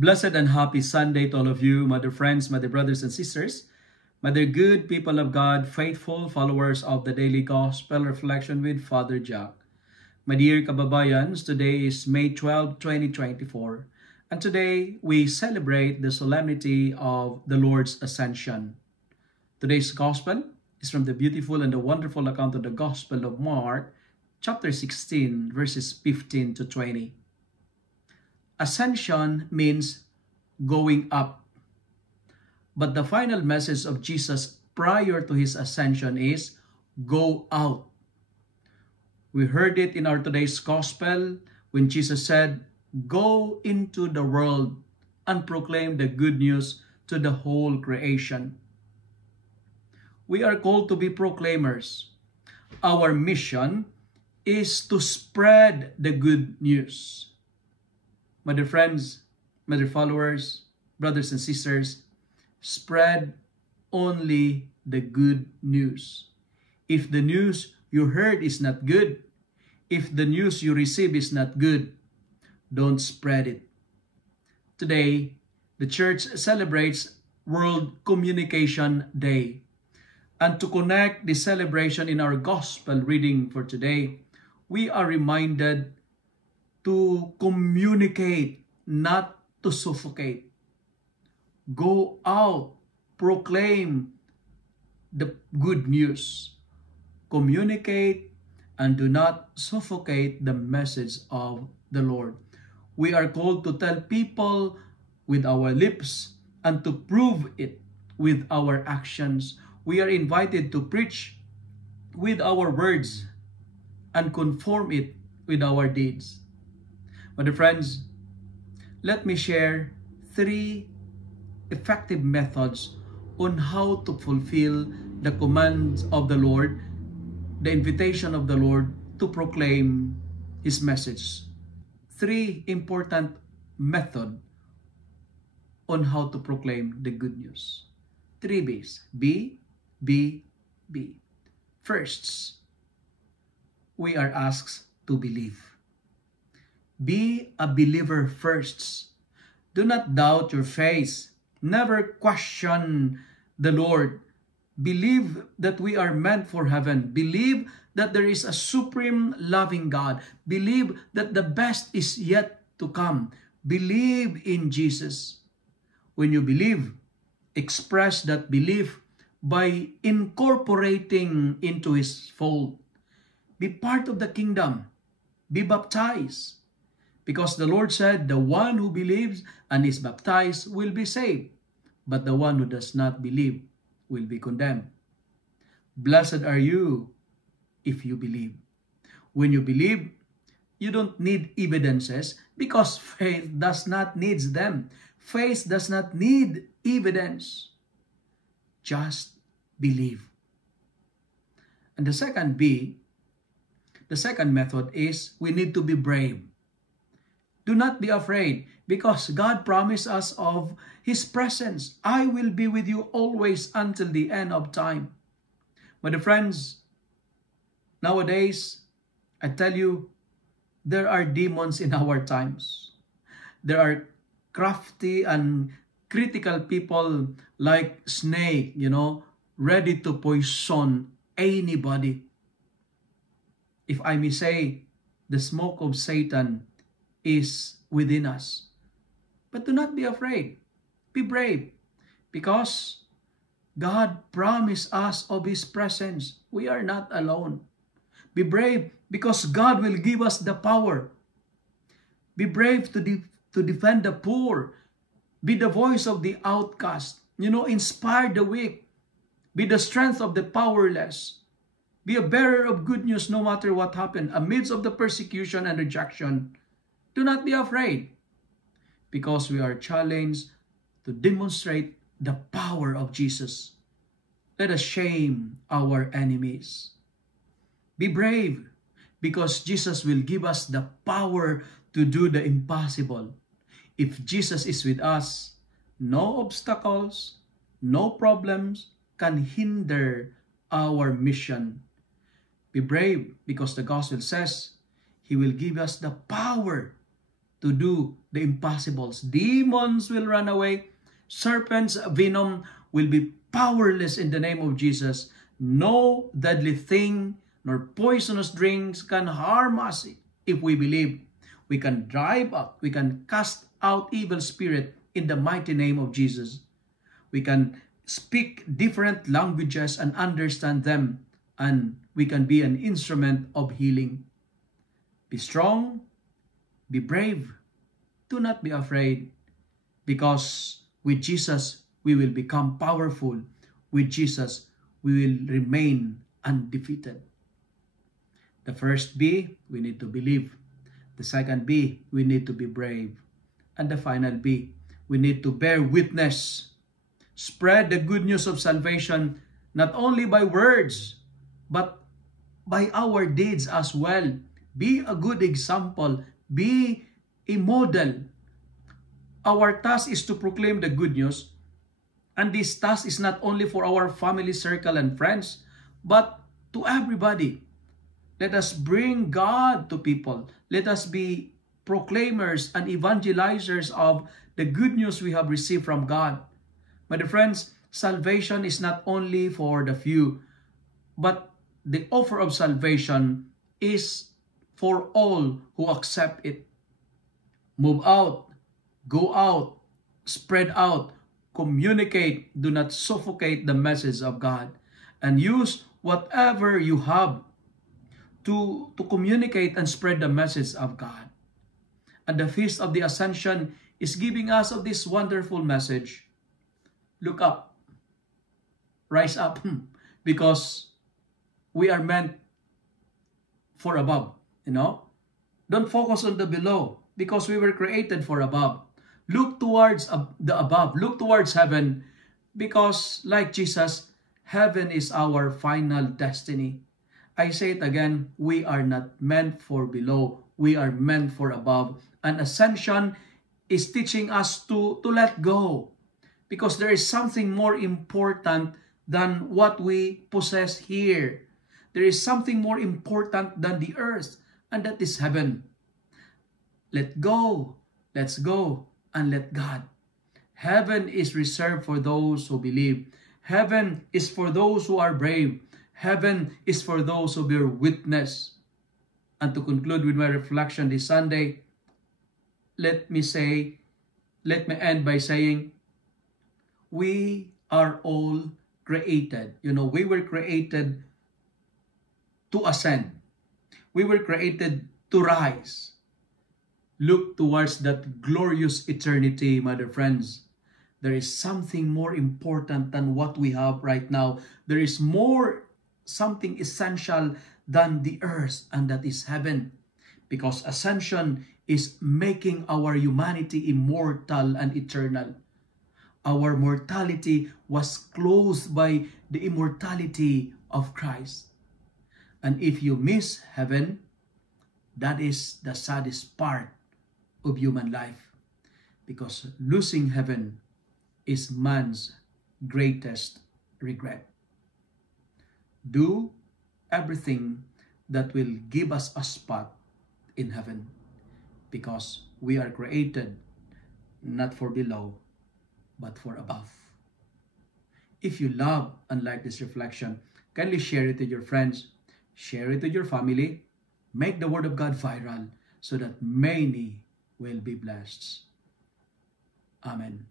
Blessed and happy Sunday to all of you, my dear friends, my dear brothers and sisters, my dear good people of God, faithful followers of the Daily Gospel Reflection with Father Jack. My dear kababayans, today is May 12, 2024, and today we celebrate the solemnity of the Lord's Ascension. Today's Gospel is from the beautiful and the wonderful account of the Gospel of Mark, chapter 16, verses 15 to 20. Ascension means going up. But the final message of Jesus prior to his ascension is go out. We heard it in our today's gospel when Jesus said, "Go into the world and proclaim the good news to the whole creation." We are called to be proclaimers. Our mission is to spread the good news. My dear friends, my dear followers, brothers and sisters, spread only the good news. If the news you heard is not good, if the news you receive is not good, don't spread it. Today, the church celebrates World Communication Day. And to connect the celebration in our gospel reading for today, we are reminded to communicate, not to suffocate. Go out, proclaim the good news. Communicate and do not suffocate the message of the Lord. We are called to tell people with our lips and to prove it with our actions. We are invited to preach with our words and conform it with our deeds. My dear friends, let me share 3 effective methods on how to fulfill the commands of the Lord, the invitation of the Lord to proclaim His message. 3 important methods on how to proclaim the good news. 3 B's. B, B, B. First, we are asked to believe. Be a believer first. Do not doubt your faith. Never question the Lord. Believe that we are meant for heaven. Believe that there is a supreme loving God. Believe that the best is yet to come. Believe in Jesus. When you believe, express that belief by incorporating into His fold. Be part of the kingdom. Be baptized. Because the Lord said, the one who believes and is baptized will be saved, but the one who does not believe will be condemned. Blessed are you if you believe. When you believe, you don't need evidences because faith does not need them. Faith does not need evidence. Just believe. And the second B, the second method is we need to be brave. Do not be afraid because God promised us of His presence. I will be with you always until the end of time. My dear friends, nowadays, I tell you, there are demons in our times. There are crafty and critical people like snake, ready to poison anybody. If I may say, the smoke of Satan is within us. But do not be afraid. Be brave. Because God promised us of His presence. We are not alone. Be brave because God will give us the power. Be brave to defend the poor. Be the voice of the outcast. Inspire the weak. Be the strength of the powerless. Be a bearer of good news no matter what happened amidst of the persecution and rejection. Do not be afraid because we are challenged to demonstrate the power of Jesus. Let us shame our enemies. Be brave because Jesus will give us the power to do the impossible. If Jesus is with us, no obstacles, no problems can hinder our mission. Be brave because the gospel says He will give us the power to do the impossibles. Demons will run away. Serpents' venom will be powerless in the name of Jesus. No deadly thing nor poisonous drinks can harm us if we believe. We can drive out, we can cast out evil spirit in the mighty name of Jesus. We can speak different languages and understand them, and we can be an instrument of healing. Be strong, be brave, do not be afraid, because with Jesus, we will become powerful. With Jesus, we will remain undefeated. The first B, we need to believe. The second B, we need to be brave. And the final B, we need to bear witness. Spread the good news of salvation, not only by words, but by our deeds as well. Be a good example. Be a model. Our task is to proclaim the good news. And this task is not only for our family circle and friends, but to everybody. Let us bring God to people. Let us be proclaimers and evangelizers of the good news we have received from God. My dear friends, salvation is not only for the few, but the offer of salvation is for all who accept it. Move out, go out, spread out, communicate. Do not suffocate the message of God. And use whatever you have to communicate and spread the message of God. And the Feast of the Ascension is giving us of this wonderful message. Look up. Rise up. Because we are meant for above. Don't focus on the below, because we were created for above. Look towards the above. Look towards heaven, because like Jesus, heaven is our final destiny. I say it again, we are not meant for below. We are meant for above. And ascension is teaching us to let go, because there is something more important than what we possess here. There is something more important than the earth, and that is heaven. Let go. Let's go and let God. Heaven is reserved for those who believe. Heaven is for those who are brave. Heaven is for those who bear witness. And to conclude with my reflection this Sunday, let me end by saying, we are all created. We were created to ascend. We were created to rise. Look towards that glorious eternity, my dear friends. There is something more important than what we have right now. There is something essential than the earth, and that is heaven. Because ascension is making our humanity immortal and eternal. Our mortality was closed by the immortality of Christ. And if you miss heaven, that is the saddest part of human life. Because losing heaven is man's greatest regret. Do everything that will give us a spot in heaven, because we are created not for below, but for above. If you love and like this reflection, kindly share it with your friends, share it with your family, make the Word of God viral so that many will be blessed. Amen.